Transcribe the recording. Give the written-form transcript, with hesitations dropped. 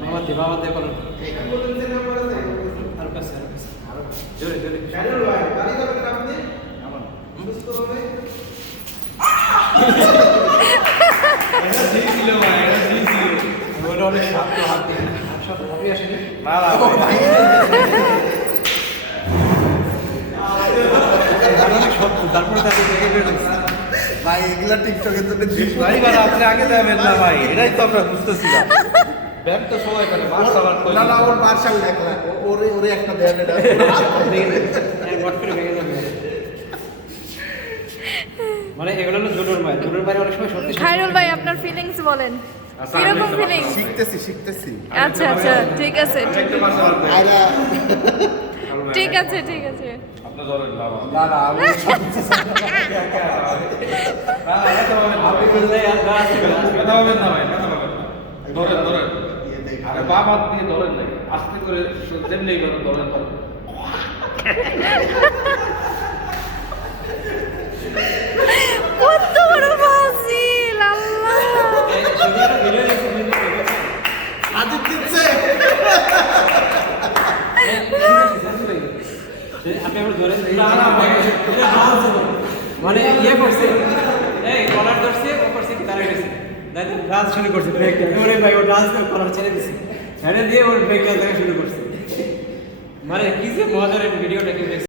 বাবা দিয়ে বলেন আর কাছে জোরে জোরে শাইনুল ভাই বাড়ি যাবেন আপনি আমার সুস্থ হবে এটা ছিল ভাই এটা ছিল ওটা অনেক শক্ত হাত দিয়ে সব ভাবি আসেনি না না ভাই তারপরে তাকে দেখে বেরোচ্ছে ভাই এগুলা টিকটকের জন্য ভাই আপনি আগে যাবেন না ভাই এটাই তো আমরা বুঝতেছিলাম ব্যায়াম তো সবাই করে মার্শাল আর্ট করে না না ওর মার্শাল দেখলা ওরে ওরে একটা দেন এটা গট করে ভেঙে যাবে মানে এগুলো হলো জুডোর মায়ের অনেক সময় সত্যি খায়রুল ভাই আপনার ফিলিংস বলেন কিরকম ফিলিংস শিখতেছি আচ্ছা আচ্ছা ঠিক আছে আয়রা ঠিক আছে ঠিক আছে আপনি ধরেন বাবা না না আমি আপনি বললে আর গাছ কথা বলবেন না ভাই কথা বলবেন না ধরেন ধরেন আরে বাবা দিয়ে ধরেন না আস্তে করে যেমনি করেন ধরেন ধরেন কত বড় ফাজিল আল্লাহ এই ছবিটা ভিডিও দেখতে আদিত দিচ্ছে আপনি আমার ধরে মানে ইয়ে করছে এই কলার ধরছে ও করছে কি তারা গেছে দেখেন ডান্স শুরু করছে ব্রেক ওরে ভাই ও ডান্স করে কলার ছেড়ে দিছে ছেড়ে দিয়ে ওর ব্রেক দেখা শুরু করছে মানে কি যে মজার ভিডিওটা কি